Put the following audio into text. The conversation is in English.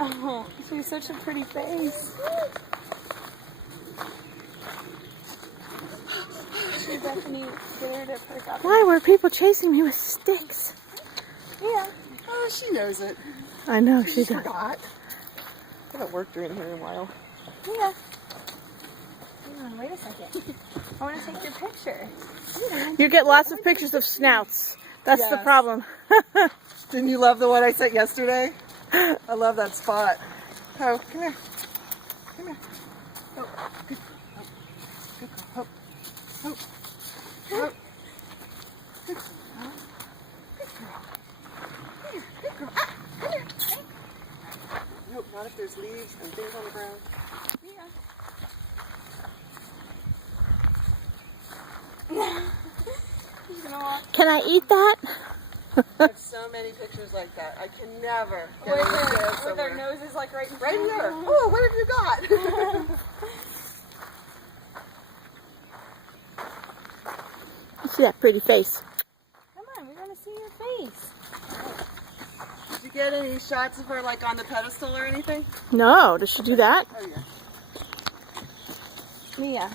Oh, she's such a pretty face. She definitely scared of her up. Why were people chasing me with sticks? Yeah. Oh, she knows it. I know she She does. forgot. I haven't worked her in here in a while. Yeah. Hang on, wait a second. I want to take your picture. You get lots of pictures of snouts. That's the Yes. problem. Didn't you love the one I sent yesterday? I love that spot. Oh, come here. Come here. Oh, good. Oh, good girl. Oh, oh, oh. Good girl. Good girl. Come here. Good girl. Ah, come here. Nope, not if there's leaves and things on the ground. She's gonna walk. Can I eat that? I have so many pictures like that. I can never get With them to stand their somewhere. noses like right in Right front here. of them. Oh, what have you got? See that pretty face. Come on, we want to see your face. Did you get any shots of her like on the pedestal or anything? No, does she do that? Oh yeah. Mia,